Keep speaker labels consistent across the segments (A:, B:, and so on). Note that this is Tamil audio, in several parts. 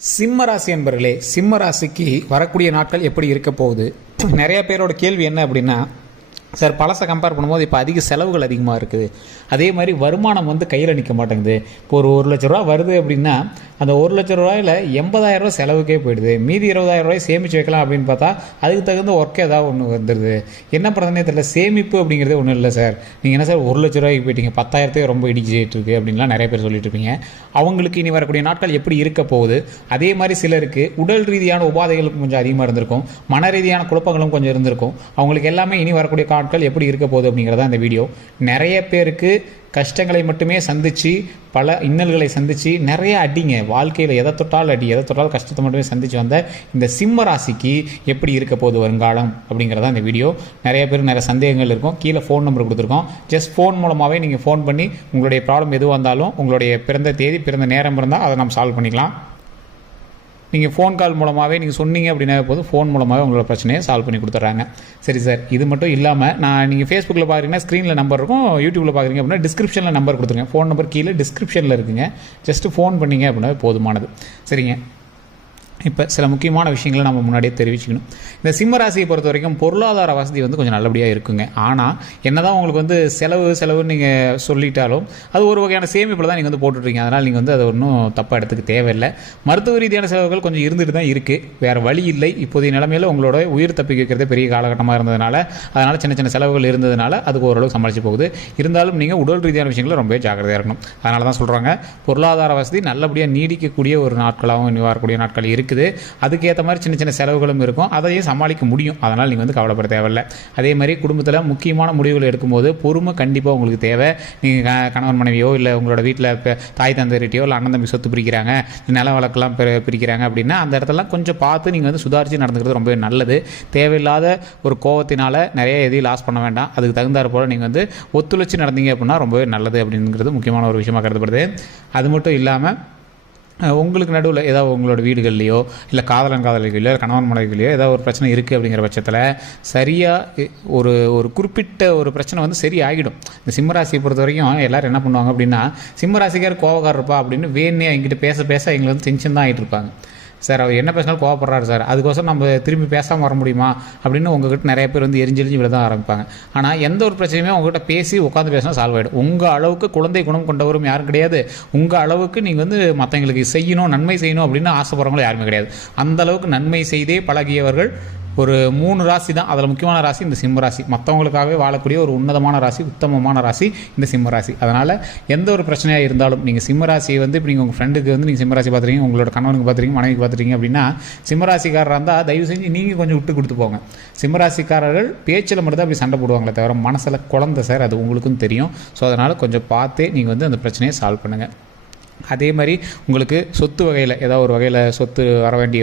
A: சிம்ம ராசி என்பர்களே சிம்ம ராசிக்கு வரக்கூடிய நாட்கள் எப்படி இருக்க போகுது? நிறைய பேரோட கேள்வி என்ன அப்படின்னா சார் பழசை கம்பேர் பண்ணும்போது இப்போ அதிக செலவுகள் அதிகமாக இருக்குது. அதே மாதிரி வருமானம் வந்து கையில் நிற்க மாட்டேங்குது. இப்போ ஒரு ஒரு லட்ச ரூபா வருது அப்படின்னா அந்த ஒரு லட்ச ரூபாயில் எண்பதாயிரம் ரூபாய் செலவுக்கே போயிடுது. மீதி இருபதாயிரம் ரூபாய் சேமித்து வைக்கலாம் அப்படின்னு பார்த்தா அதுக்கு தகுந்த ஒர்க் ஏதாவது ஒன்று வந்துடுது என்ன பிரச்சனையே தெரியல. சேமிப்பு அப்படிங்கிறதே ஒன்றும் இல்லை சார். நீங்கள் என்ன சார் ஒரு லட்ச ரூபாய்க்கு போயிட்டீங்க. பத்தாயிரத்தையும் ரொம்ப இடிச்சிட்டு இருக்கு அப்படின்லாம் நிறைய பேர் சொல்லிட்டு இருப்பீங்க. அவங்களுக்கு இனி வரக்கூடிய நாட்கள் எப்படி இருக்க போகுது? அதே மாதிரி சிலருக்கு உடல் ரீதியான உபாதைகளும் கொஞ்சம் அதிகமாக இருந்திருக்கும். மன ரீதியான குழப்பங்களும் கொஞ்சம் இருந்திருக்கும். அவங்களுக்கு எல்லாமே இனி வரக்கூடிய நாட்கள் எப்படி இருக்க போகுது அப்படிங்கிறதா இந்த வீடியோ நிறைய பேருக்கு கஷ்டங்களை மட்டுமே சந்திச்சு பல இன்னல்களை சந்திச்சு நிறைய அடிங்க. வாழ்க்கையில் எதை தொட்டாலும் அடி எதை தொட்டாலும் கஷ்டத்தை மட்டுமே சந்திச்சு வந்த இந்த சிம்ம ராசிக்கு எப்படி இருக்க போகுது வருங்காலம் அப்படிங்கிறதா இந்த வீடியோ நிறைய பேர் நிறைய சந்தேகங்கள் இருக்கும். கீழே ஃபோன் நம்பர் கொடுத்துருக்கோம். ஜஸ்ட் ஃபோன் மூலமாகவே நீங்கள் ஃபோன் பண்ணி உங்களுடைய ப்ராப்ளம் எதுவாக இருந்தாலும் உங்களுடைய பிறந்த தேதி பிறந்த நேரம் இருந்தால் அதை நம்ம சால்வ் பண்ணிக்கலாம். நீங்கள் ஃபோன் கால் மூலமாகவே நீங்கள் சொன்னீங்க அப்படின்னா போதும் ஃபோன் மூலமாகவே உங்களோட பிரச்சனையை சால்வ் பண்ணி கொடுத்துட்றாங்க. சரி சார் இது மட்டும் இல்லாமல் நான் நீங்கள் ஃபேஸ்புக்கில் பார்க்குறீங்கன்னா ஸ்க்ரீனில் நம்பர் இருக்கும் யூடியூப்பில் பார்க்குறீங்க அப்படின்னா டிஸ்கிரிப்ஷனில் நம்பர் கொடுத்துருங்க. ஃபோன் நம்பர் கீழே டிஸ்கிரிப்ஷனில் இருக்குங்க. ஜஸ்ட்டு ஃபோன் பண்ணீங்க அப்படின்னா போதுமானது. சரிங்க. இப்போ சில முக்கியமான விஷயங்களை நம்ம முன்னாடியே தெரிவிச்சுக்கணும். இந்த சிம்ம ராசியை பொறுத்த வரைக்கும் பொருளாதார வசதி வந்து கொஞ்சம் நல்லபடியாக இருக்குங்க. ஆனால் என்னதான் உங்களுக்கு வந்து செலவு செலவுன்னு நீங்கள் சொல்லிட்டாலும் அது ஒரு வகையான சேமிப்பில் தான் நீங்கள் வந்து போட்டுட்ருக்கீங்க. அதனால் நீங்கள் வந்து அதை ஒன்றும் தப்பாக எடுத்துக்க தேவையில்லை. மருத்துவ ரீதியான செலவுகள் கொஞ்சம் இருந்துட்டு தான் இருக்குது வேறு வழி இல்லை. இப்போதைய நிலமையில உங்களோட உயிர் தப்பி வைக்கிறதே பெரிய காலகட்டமாக இருந்ததுனால அதனால் சின்ன சின்ன செலவுகள் இருந்ததுனால அதுக்கு ஓரளவு சமாளிச்சு போகுது. இருந்தாலும் நீங்கள் உடல் ரீதியான விஷயங்களில் ரொம்ப ஜாக்கிரதையாக இருக்கணும். அதனால தான் சொல்கிறாங்க பொருளாதார வசதி நல்லபடியாக நீடிக்கக்கூடிய ஒரு நாட்களாகவும் இனி வரக்கூடிய நாட்கள் இருக்குது இருக்குது. அதுக்கேற்ற மாதிரி சின்ன சின்ன செலவுகளும் இருக்கும். அதையும் சமாளிக்க முடியும். அதனால் நீங்கள் வந்து கவலைப்பட தேவையில்லை. அதே மாதிரி குடும்பத்தில் முக்கியமான முடிவுகள் எடுக்கும்போது பொறுமை கண்டிப்பாக உங்களுக்கு தேவை. நீங்கள் கணவன் மனைவியோ இல்லை உங்களோட வீட்டில் இப்போ தாய் தந்தையிட்டையோ இல்லை அண்ணன் தம்பி சொத்து பிரிக்கிறாங்க நில வழக்கெல்லாம் பிரிக்கிறாங்க அப்படின்னா அந்த இடத்தெல்லாம் கொஞ்சம் பார்த்து நீங்கள் வந்து சுதாரித்து நடந்துக்கிறது ரொம்பவே நல்லது. தேவையில்லாத ஒரு கோவத்தினால நிறைய எதையும் லாஸ் பண்ண வேண்டாம். அதுக்கு தகுந்தாற் போல் நீங்கள் வந்து ஒத்துழைச்சு நடந்தீங்க அப்படின்னா ரொம்பவே நல்லது அப்படிங்கிறது முக்கியமான ஒரு விஷயமாக கருதப்படுது. அது மட்டும் இல்லாமல் உங்களுக்கு நடுவில் ஏதாவது உங்களோட வீடுகள்லையோ இல்லை காதலன் காதலிகளையோ இல்லை கணவன் மனைவிலையோ ஏதாவது ஒரு பிரச்சனை இருக்குது அப்படிங்கிற பட்சத்தில் சரியாக ஒரு ஒரு குறிப்பிட்ட ஒரு பிரச்சனை வந்து சரி ஆகிடும் இந்த சிம்மராசியை பொறுத்த வரைக்கும் எல்லாரும் என்ன பண்ணுவாங்க அப்படின்னா சிம்மராசிக்கார் கோபக்காரர் இருப்பா அப்படின்னு வேணே எங்கிட்ட பேச பேச எங்களை வந்து டென்ஷன் தான் ஆகிட்டு இருப்பாங்க. சார் அவர் என்ன பேசினாலும் கோவப்படுறாரு சார். அதுக்கோசரம் நம்ம திரும்பி பேசாமல் வர முடியுமா? அப்படின்னு உங்ககிட்ட நிறைய பேர் வந்து எரிஞ்செரிஞ்சு விட தான் ஆரம்பிப்பாங்க. ஆனால் எந்த ஒரு பிரச்சனையுமே உங்ககிட்ட பேசி உட்காந்து பேசினா சால்வ் ஆகிடும் உங்கள் அளவுக்கு குழந்தை குணம் கொண்டவரும் யாரும் கிடையாது. உங்கள் அளவுக்கு நீங்கள் வந்து மற்றவங்களுக்கு செய்யணும் நன்மை செய்யணும் அப்படின்னு ஆசைப்படுறவங்களும் யாருமே கிடையாது. அந்த அளவுக்கு நன்மை செய்தே பழகியவர்கள் ஒரு மூணு ராசி தான். அதில் முக்கியமான ராசி இந்த சிம்ம ராசி. மற்றவங்களுக்காகவே வாழக்கூடிய ஒரு உன்னதமான ராசி உத்தமமான ராசி இந்த சிம்ம ராசி. அதனால் எந்த ஒரு பிரச்சனையாக இருந்தாலும் நீங்கள் சிம்ம ராசியை வந்து இப்போ நீங்கள் உங்கள் ஃப்ரெண்டுக்கு வந்து நீங்கள் சிம்ம ராசி பார்த்துருக்கீங்க உங்களோட கணவனுக்கு பார்த்துறீங்க மனைவிக்கு பார்த்துருக்கீங்க அப்படின்னா சிம்ம ராசிக்காரராக இருந்தால் தயவு செஞ்சு நீங்கள் கொஞ்சம் விட்டு கொடுத்து போங்க. சிம்ம ராசிக்காரர்கள் பேச்சில் மட்டும் தான் அப்படி சண்டை போடுவாங்களே தவிர மனசில் குழந்தை சார் அது உங்களுக்கும் தெரியும். ஸோ அதனால் கொஞ்சம் பார்த்தே நீங்கள் வந்து அந்த பிரச்சனையை சால்வ் பண்ணுங்கள் அதே மாதிரி உங்களுக்கு சொத்து வகையில் ஏதாவது ஒரு வகையில் சொத்து வர வேண்டிய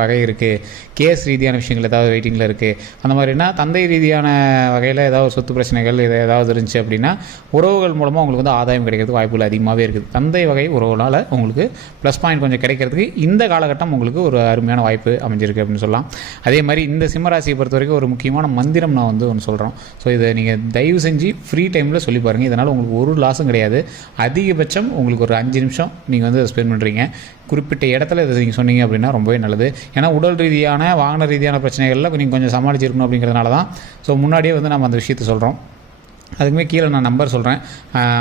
A: வகை இருக்குது கேஸ் ரீதியான விஷயங்கள் ஏதாவது வெயிட்டிங்கில் இருக்குது அந்த மாதிரினா தந்தை ரீதியான வகையில் ஏதாவது சொத்து பிரச்சனைகள் இது ஏதாவது இருந்துச்சு அப்படின்னா உறவுகள் மூலமாக உங்களுக்கு வந்து ஆதாயம் கிடைக்கிறதுக்கு வாய்ப்புகள் அதிகமாகவே இருக்குது. தந்தை வகை உறவுனால் உங்களுக்கு ப்ளஸ் பாயிண்ட் கொஞ்சம் கிடைக்கிறதுக்கு இந்த காலகட்டம் உங்களுக்கு ஒரு அருமையான வாய்ப்பு அமைஞ்சிருக்கு அப்படின்னு சொல்லலாம். அதே மாதிரி இந்த சிம்மராசியை பொறுத்த வரைக்கும் ஒரு முக்கியமான மந்திரம் நான் வந்து ஒன்று சொல்கிறோம் ஸோ இதை நீங்கள் தயவு செஞ்சு ஃப்ரீ டைமில் சொல்லி பாருங்கள் இதனால் உங்களுக்கு ஒரு லாஸும் கிடையாது. அதிகபட்சம் உங்களுக்கு ஒரு அஞ்சு நிமிஷம் நீங்கள் வந்து ஸ்பெண்ட் பண்ணுறீங்க குறிப்பிட்ட இடத்துல இதை நீங்கள் சொன்னீங்க அப்படின்னா ரொம்பவே நல்லது. ஏன்னா உடல் ரீதியான வாகன ரீதியான பிரச்சனைகளில் நீங்கள் கொஞ்சம் சமாளிச்சிருக்கணும் அப்படிங்கிறதுனால தான். ஸோ முன்னாடியே வந்து நம்ம அந்த விஷயத்தை சொல்கிறோம் அதுக்குமே கீழே நான் நம்பர் சொல்கிறேன்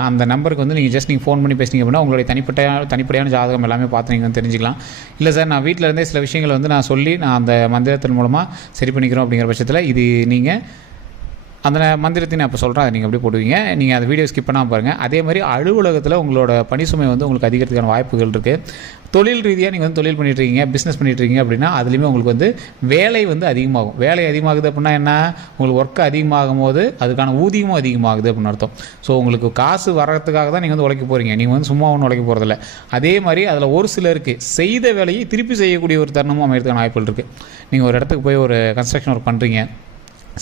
A: அந்த நம்பருக்கு வந்து நீங்கள் ஜஸ்ட் நீங்கள் ஃபோன் பண்ணி பேசுனீங்க அப்படின்னா உங்களுடைய தனிப்பட்ட தனிப்படையான ஜாதகம் எல்லாமே பார்த்து நீங்கள் வந்து தெரிஞ்சுக்கலாம். இல்லை சார் நான் வீட்டில் இருந்தே சில விஷயங்களை வந்து நான் சொல்லி நான் அந்த மந்திரத்தின் மூலமாக சரி பண்ணிக்கிறோம் அப்படிங்கிற பட்சத்தில் இது நீங்கள் அந்த மந்திரத்தை நான் இப்போ சொல்கிறேன் அதை நீங்கள் அப்படியே போடுவீங்க. நீங்கள் அந்த வீடியோ ஸ்கிப் பண்ணாமல் பாருங்கள் அதே மாதிரி அலுவலகத்தில் உங்களோட பணி சுமை வந்து உங்களுக்கு அதிகரிக்கிறதுக்கான வாய்ப்புகள் இருக்குது தொழில் ரீதியாக நீங்கள் வந்து தொழில் பண்ணிட்டு இருக்கீங்க பிஸ்னஸ் பண்ணிட்டு இருக்கீங்க அப்படின்னா அதுலேயுமே உங்களுக்கு வந்து வேலை வந்து அதிகமாகும். வேலை அதிகமாகுது அப்படின்னா என்ன? உங்களுக்கு ஒர்க்கு அதிகமாகும் போது அதுக்கான ஊதியமும் அதிகமாகுது அப்படின்னு அர்த்தம். ஸோ உங்களுக்கு காசு வர்றதுக்காக தான் நீங்கள் வந்து உழைக்க போகிறீங்க நீங்கள் வந்து சும்மா ஒன்றும் உழைக்க போகிறதில்ல அதே மாதிரி அதில் ஒரு சிலருக்கு செய்த வேலையை திருப்பி செய்யக்கூடிய ஒரு தருணமும் அமைகிறதுக்கான வாய்ப்புகள் இருக்குது நீங்கள் ஒரு இடத்துக்கு போய் ஒரு கன்ஸ்ட்ரக்ஷன் ஒர்க் பண்ணுறீங்க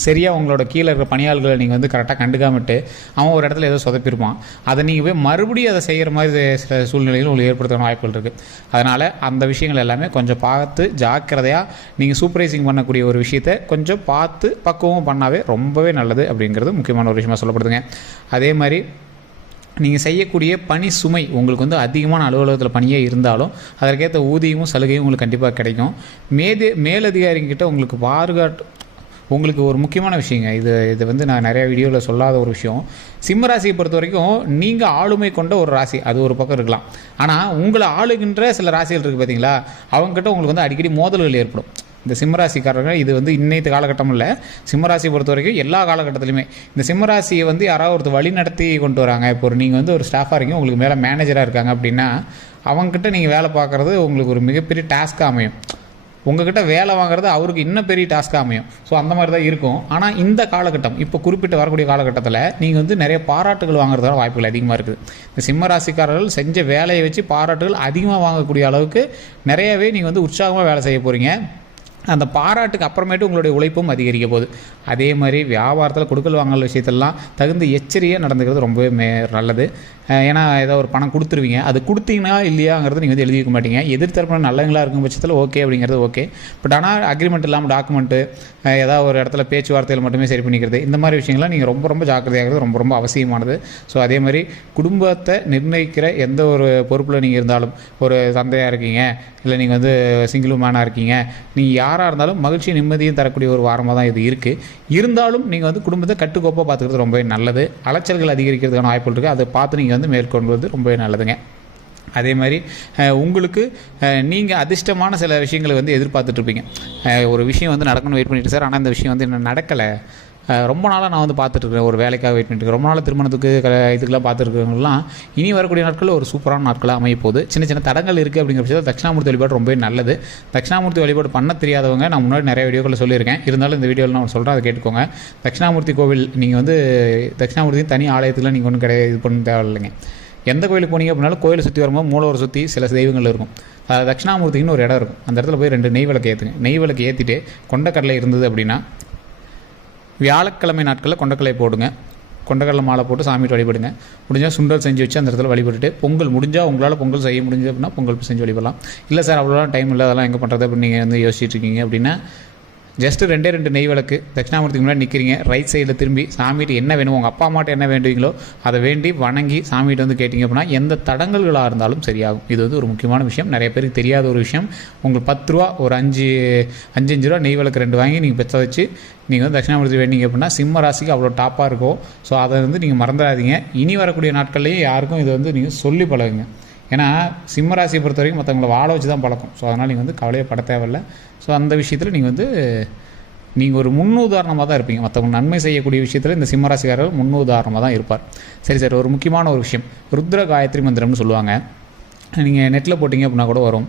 A: சரியாக உங்களோட கீழே இருக்கிற பணியாளர்களை நீங்கள் வந்து கரெக்டாக கண்டுக்காமட்டு அவன் ஒரு இடத்துல ஏதோ சொதப்பிருப்பான். அதை நீங்கள் போய் மறுபடியும் அதை செய்கிற மாதிரி சில சூழ்நிலைகள் உங்களுக்கு ஏற்படுத்துகிற வாய்ப்புகள் இருக்குது அதனால் அந்த விஷயங்கள் எல்லாமே கொஞ்சம் பார்த்து ஜாக்கிரதையாக நீங்கள் சூப்பர்வைசிங் பண்ணக்கூடிய ஒரு விஷயத்தை கொஞ்சம் பார்த்து பக்குவம் பண்ணாவே ரொம்பவே நல்லது அப்படிங்கிறது முக்கியமான ஒரு விஷயமா சொல்லப்படுதுங்க. அதே மாதிரி நீங்கள் செய்யக்கூடிய பணி சுமை உங்களுக்கு வந்து அதிகமான அலுவலகத்தில் பணியே இருந்தாலும் அதற்கேற்ற ஊதியமும் சலுகையும் உங்களுக்கு கண்டிப்பாக கிடைக்கும். மேதே மேலதிகாரிங்கிட்ட உங்களுக்கு பாதுகாட்டு உங்களுக்கு ஒரு முக்கியமான விஷயங்க. இது இது வந்து நான் நிறைய வீடியோவில் சொல்லாத ஒரு விஷயம். சிம்ம ராசியை பொறுத்த வரைக்கும் நீங்கள் ஆளுமை கொண்ட ஒரு ராசி. அது ஒரு பக்கம் இருக்கலாம். ஆனால் உங்களை ஆளுகின்ற சில ராசிகள் இருக்குது பார்த்தீங்களா அவங்ககிட்ட உங்களுக்கு வந்து அடிக்கடி மோதல்கள் ஏற்படும். இந்த சிம்மராசிக்காரங்க இது வந்து இன்னைத்து காலகட்டம் இல்லை. சிம்மராசியை பொறுத்த வரைக்கும் எல்லா காலகட்டத்திலுமே. இந்த சிம்மராசியை வந்து யாராவது ஒருத்தர் வழி நடத்தி கொண்டு வராங்க. இப்போ ஒரு நீங்கள் வந்து ஒரு ஸ்டாஃபாக இருக்கீங்க உங்களுக்கு மேலே மேனேஜராக இருக்காங்க அப்படின்னா அவங்ககிட்ட நீங்கள் வேலை பார்க்குறது உங்களுக்கு ஒரு மிகப்பெரிய டாஸ்க்காக அமையும். உங்ககிட்ட வேலை வாங்குறது அவருக்கு இன்னும் பெரிய டாஸ்க்காக அமையும். ஸோ அந்த மாதிரி தான் இருக்கும். ஆனால் இந்த காலகட்டம் இப்போ குறிப்பிட்டு வரக்கூடிய காலகட்டத்தில் நீங்கள் வந்து நிறைய பாராட்டுகள் வாங்குறதுக்கான வாய்ப்புகள் அதிகமாக இருக்குது. இந்த சிம்ம ராசிக்காரர்கள் செஞ்ச வேலையை வச்சு பாராட்டுகள் அதிகமாக வாங்கக்கூடிய அளவுக்கு நிறையவே நீங்கள் வந்து உற்சாகமாக வேலை செய்ய போகிறீங்க அந்த பாராட்டுக்கு அப்புறமேட்டு உங்களுடைய உழைப்பும் அதிகரிக்க போகுது. அதே மாதிரி வியாபாரத்தில் கொடுக்கல் வாங்கல் விஷயத்தெல்லாம் தகுந்த எச்சரியாக நடந்துக்கிறது ரொம்பவே மே நல்லது. ஏன்னா ஏதோ ஒரு பணம் கொடுத்துருவீங்க. அது கொடுத்தீங்கன்னா இல்லையாங்கிறது நீங்கள் வந்து எழுதி வைக்க மாட்டீங்க. எதிர்த்தரப்பு நல்லவங்களாக இருக்கும் பட்சத்தில் ஓகே அப்படிங்கிறது ஓகே. பட் ஆனால் அக்ரிமெண்ட் இல்லாமல் டாக்குமெண்ட்டு ஏதாவது ஒரு இடத்துல பேச்சுவார்த்தையில் மட்டுமே சரி பண்ணிக்கிறது இந்த மாதிரி விஷயங்கள்லாம் நீங்கள் ரொம்ப ரொம்ப ஜாக்கிரதையாகிறது ரொம்ப ரொம்ப அவசியமானது. ஸோ அதே மாதிரி குடும்பத்தை நிர்ணயிக்கிற எந்த ஒரு பொறுப்பில் நீங்கள் இருந்தாலும் ஒரு தந்தையாக இருக்கீங்க இல்லை நீங்கள் வந்து சிங்கிள் மேனாக இருக்கீங்க நீங்கள் யாராக இருந்தாலும் மகிழ்ச்சி நிம்மதியும் தரக்கூடிய ஒரு வாரமாக தான் இது இருக்குது இருந்தாலும் நீங்கள் வந்து குடும்பத்தை கட்டுக்கோப்பாக பார்த்துக்கிறது ரொம்பவே நல்லது. அலைச்சல்கள் அதிகரிக்கிறதுக்கான வாய்ப்புகள் இருக்குது அதை பார்த்து நீங்கள் வந்து மேற்கொள்வது ரொம்பவே நல்லதுங்க. அதே மாதிரி உங்களுக்கு நீங்கள் அதிர்ஷ்டமான சில விஷயங்களை வந்து எதிர்பார்த்துட்ருப்பீங்க ஒரு விஷயம் வந்து நடக்கணும்னு வெயிட் பண்ணிட்டு சார் ஆனால் இந்த விஷயம் வந்து இன்னும் நடக்கலை. ரொம்ப நாளாக நான் வந்து பார்த்துட்ருக்கேன் ஒரு வேலைக்காக வெயிட் பண்ணிட்டு ரொம்ப நாள் திருமணத்துக்கு க இதுக்கெல்லாம் பார்த்துருக்கவங்கலாம் இனி வரக்கூடிய நாட்கள் ஒரு சூப்பரான நாட்களாக அமைய போகுது. சின்ன சின்ன தடங்கள் இருக்குது அப்படிங்கிற பட்சத்தில் தட்சிணாமூர்த்தி வழிபாடு ரொம்பவே நல்லது. தட்சிணாமூர்த்தி வழிபாடு பண்ண தெரியாதவங்க நான் முன்னாடி நிறைய வீடியோக்களில் சொல்லியிருக்கேன். இருந்தாலும் இந்த வீடியோவில் நான் சொல்கிறேன் அதை கேட்டுக்கோங்க. தட்சிணாமூர்த்தி கோவில் நீங்கள் வந்து தட்சிணாமூர்த்தி தனி ஆலயத்தில் நீங்கள் ஒன்றும் கிடையாது இது பண்ண தேவையில்லைங்க எந்த கோயிலுக்கு போனீங்க அப்படின்னாலும் கோயிலை சுற்றி வரும்போது மூலவரை சுற்றி சில தெய்வங்கள் இருக்கும். அது தட்சிணாமூர்த்தின்னு ஒரு இடம் இருக்கும். அந்த இடத்துல போய் ரெண்டு நெய் விளக்கு ஏற்றுங்க நெய் விளக்கு ஏற்றிட்டு கொண்டக்கடலை இருந்தது அப்படின்னா வியாழக்கிழமை நாட்களில் கொண்டக்கலை போடுங்க. கொண்டக்கடலை மாலை போட்டு சாமிகிட்ட வழிபடுங்க. முடிஞ்சால் சுண்டல் செஞ்சு வச்சு அந்த இடத்துல வழிபட்டுட்டு பொங்கல் முடிஞ்சால் உங்களால் பொங்கல் செய்ய முடிஞ்சது அப்படின்னா பொங்கல் செஞ்சு வழிபடலாம். இல்லை சார் அவ்வளோலாம் டைம் இல்லை அதெல்லாம் எங்கே பண்ணுறது அப்படின்னு நீங்கள் வந்து யோசிச்சுட்டு இருக்கீங்க அப்படின்னா ஜஸ்ட்டு ரெண்டே ரெண்டு நெய் விளக்கு. தட்சிணாமூர்த்திக்கு முன்னாடி நிற்கிறீங்க ரைட் சைடில் திரும்பி சாமிகிட்ட என்ன வேணும் உங்கள் அப்பா அம்மாட்ட என்ன வேண்டுவீங்களோ அதை வேண்டி வணங்கி சாமிகிட்ட வந்து கேட்டிங்க அப்படின்னா எந்த தடங்கல்களாக இருந்தாலும் சரியாகும். இது வந்து ஒரு முக்கியமான விஷயம். நிறைய பேருக்கு தெரியாத ஒரு விஷயம். உங்களுக்கு பத்து ரூபா ஒரு அஞ்சு அஞ்சு அஞ்சு ரூபா நெய் விளக்கு ரெண்டு வாங்கி நீங்கள் பெற்ற வச்சு நீங்கள் வந்து தட்சிணாமூர்த்தி வேண்டிங்க அப்படின்னா சிம்ம ராசிக்கு அவ்வளோ டாப்பாக இருக்கும் ஸோ அதை வந்து நீங்கள் மறந்துடாதீங்க. இனி வரக்கூடிய நாட்கள்லேயும் யாருக்கும் இதை வந்து நீங்கள் சொல்லி பழகுங்க. ஏன்னா சிம்மராசியை பொறுத்த வரைக்கும் மற்றவங்கள வாழ வச்சு தான் பழக்கம். ஸோ அதனால் நீங்கள் வந்து கவலையே பட தேவையில்ல. ஸோ அந்த விஷயத்தில் நீங்கள் வந்து நீங்கள் ஒரு முன்னுதாரணமாக தான் இருப்பீங்க. மற்றவங்க நன்மை செய்யக்கூடிய விஷயத்தில் இந்த சிம்மராசிக்காரர்கள் முன்னுதாரணமாக தான் இருப்பார். சரி சார் ஒரு முக்கியமான ஒரு விஷயம். ருத்ர காயத்ரி மந்திரம்னு சொல்லுவாங்க. நீங்கள் நெட்டில் போட்டிங்க அப்படின்னா கூட வரும்.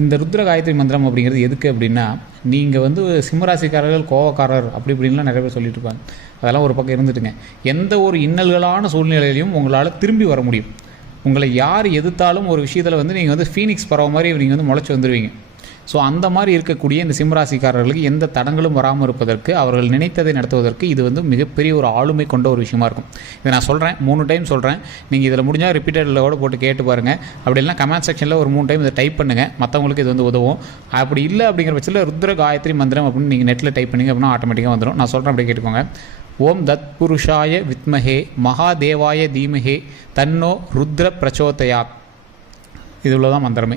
A: இந்த ருத்ர காயத்ரி மந்திரம் அப்படிங்கிறது எதுக்கு அப்படின்னா நீங்கள் வந்து சிம்மராசிக்காரர்கள் கோவக்காரர் அப்படி இப்படின்லாம் நிறைய பேர் சொல்லிட்டு இருப்பாங்க. அதெல்லாம் ஒரு பக்கம் இருந்துட்டுங்க. எந்த ஒரு இன்னல்களான சூழ்நிலையிலையும் உங்களால் திரும்பி வர முடியும். உங்களை யார் எதிர்த்தாலும் ஒரு விஷயத்தில் வந்து நீங்கள் வந்து ஃபீனிக்ஸ் பறவை மாதிரி நீங்கள் வந்து முளைச்சி வந்துடுவீங்க ஸோ அந்த மாதிரி இருக்கக்கூடிய இந்த சிம்மராசிக்காரர்களுக்கு எந்த தடங்களும் வராமல் இருப்பதற்கு அவர்கள் நினைத்ததை நடத்துவதற்கு இது வந்து மிகப்பெரிய ஒரு ஆளுமை கொண்ட ஒரு விஷயமா இருக்கும். இதை நான் சொல்கிறேன் மூணு டைம் சொல்கிறேன் நீங்கள் இதில் முடிஞ்சால் ரிப்பீட்டடில் போட்டு கேட்டு பாருங்கள் அப்படி இல்லைனா கமெண்ட் செக்ஷனில் ஒரு மூணு டைம் இதை டைப் பண்ணுங்கள் மற்றவங்களுக்கு இது வந்து உதவும். அப்படி இல்லை அப்படிங்கிற பட்சத்தில் ருத்ர காயத்ரி மந்திரம் அப்படின்னு நீங்கள் நெட்டில் டைப் பண்ணிங்க அப்படின்னா ஆட்டோமேட்டிக்காக வந்துடும் நான் சொல்கிறேன் அப்படியே கேட்டுக்கோங்க. ஓம் தத் புருஷாய வித்மஹே மகாதேவாய தீமஹே தன்னோ ருத்ர பிரச்சோதயாத் இது தான் மந்திரமே.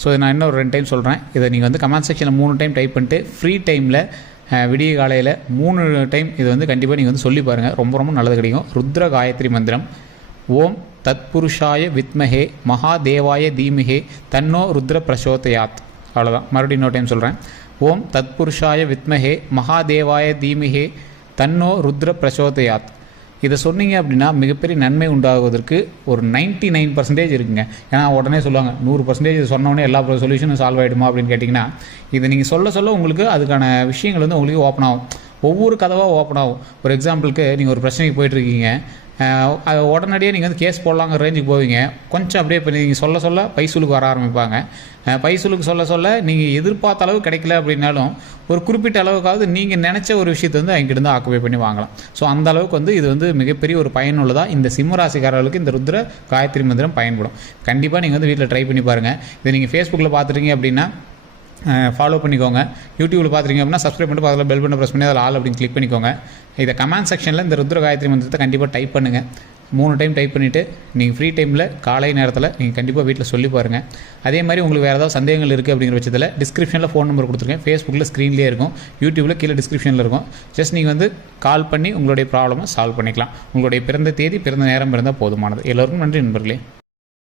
A: ஸோ இதை நான் இன்னும் ஒரு ரெண்டு டைம் சொல்கிறேன் இதை நீங்கள் வந்து கமெண்ட் செக்ஷனில் மூணு டைம் டைப் பண்ணிட்டு ஃப்ரீ டைமில் விடிய காலையில் மூணு டைம் இது வந்து கண்டிப்பாக நீங்கள் வந்து சொல்லி பாருங்கள் ரொம்ப ரொம்ப நல்லது கிடைக்கும். ருத்ர காயத்ரி மந்திரம். ஓம் தத்புருஷாய வித்மஹே மகாதேவாய தீமஹே தன்னோ ருத்ர பிரசோதயாத் அவ்வளோதான் மறுபடியும் இன்னொரு டைம் சொல்கிறேன் ஓம் தத்புருஷாய வித்மஹே மகாதேவாய தீமஹே தன்னோ ருத்ர பிரசோதயாத். இதை சொன்னீங்க அப்படின்னா மிகப்பெரிய நன்மை உண்டாகுவதற்கு ஒரு 99% நைன் பர்சன்டேஜ் இருக்குங்க. ஏன்னா உடனே சொல்லுவாங்க நூறு பர்சன்டேஜ் சொன்னோடனே எல்லா சொல்யூஷனும் சால்வ் ஆகிடுமா அப்படின்னு கேட்டிங்கன்னா இதை நீங்கள் சொல்ல சொல்ல உங்களுக்கு அதுக்கான விஷயங்கள் வந்து உங்களுக்கு ஓப்பன் ஆகும். ஒவ்வொரு கதவாக ஓப்பன் ஆகும். ஒரு எக்ஸாம்பிளுக்கு நீங்கள் ஒரு பிரச்சனைக்கு போயிட்டுருக்கீங்க அது உடனடியாக நீங்கள் வந்து கேஸ் போடலாங்கிற ரேஞ்சுக்கு போவீங்க. கொஞ்சம் அப்படியே இப்போ நீங்கள் சொல்ல சொல்ல பைசூலுக்கு வர ஆரம்பிப்பாங்க. பைசூலுக்கு சொல்ல சொல்ல நீங்கள் எதிர்பார்த்த அளவு கிடைக்கல அப்படின்னாலும் ஒரு குறிப்பிட்ட அளவுக்காவது நீங்கள் நினச்ச ஒரு விஷயத்தை வந்து அவங்ககிட்ட ஆக்குபை பண்ணி வாங்கலாம். ஸோ அந்த அளவுக்கு வந்து இது வந்து மிகப்பெரிய ஒரு பயனுள்ளதாக இந்த சிம்மராசிக்காரர்களுக்கு இந்த ருத்ர காயத்ரி மந்திரம் பயன்படும். கண்டிப்பாக நீங்கள் வந்து வீட்டில் ட்ரை பண்ணி பாருங்கள் இதை நீங்கள் ஃபேஸ்புக்கில் பார்த்துட்டீங்க அப்படின்னா ஃபாலோ பண்ணிக்கோங்க. யூடியூப்பில் பார்த்துருங்க அப்படின்னா சப்ஸ்கிரைப் பண்ணிட்டு அதில் பெல் பண்ண ப்ரெஸ் பண்ணி அதில் ஆல் அப்படின்னு கிளிக் பண்ணிக்கோங்க. இதை கமெண்ட் செக்ஷனில் இந்த ருத்ர காயத்ரி மந்திரத்தை கண்டிப்பாக டைப் பண்ணுங்கள் மூணு டைம் டைப் பண்ணிவிட்டு நீங்கள் ஃப்ரீ டைமில் காலை நேரத்தில் நீங்கள் கண்டிப்பாக வீட்டில் சொல்லி பாருங்கள் அதே மாதிரி உங்களுக்கு வேறு ஏதாவது சந்தேகங்கள் இருக்குது அப்படிங்கிற பட்சத்தில் டிஸ்கிரிப்ஷனில் ஃபோன் நம்பர் கொடுத்துருக்கேன். ஃபேஸ்புக்கில் ஸ்க்ரீன்லேயே இருக்கும். யூடியூப்பில் கீழே டிஸ்கிரிப்ஷனில் இருக்கும். ஜஸ்ட் நீங்கள் வந்து கால் பண்ணி உங்களுடைய ப்ராப்ளமை சால்வ் பண்ணிக்கலாம். உங்களுடைய பிறந்த தேதி பிறந்த நேரம் இருந்தால் போதுமானது. எல்லோருக்கும் நன்றி நண்பர்களே.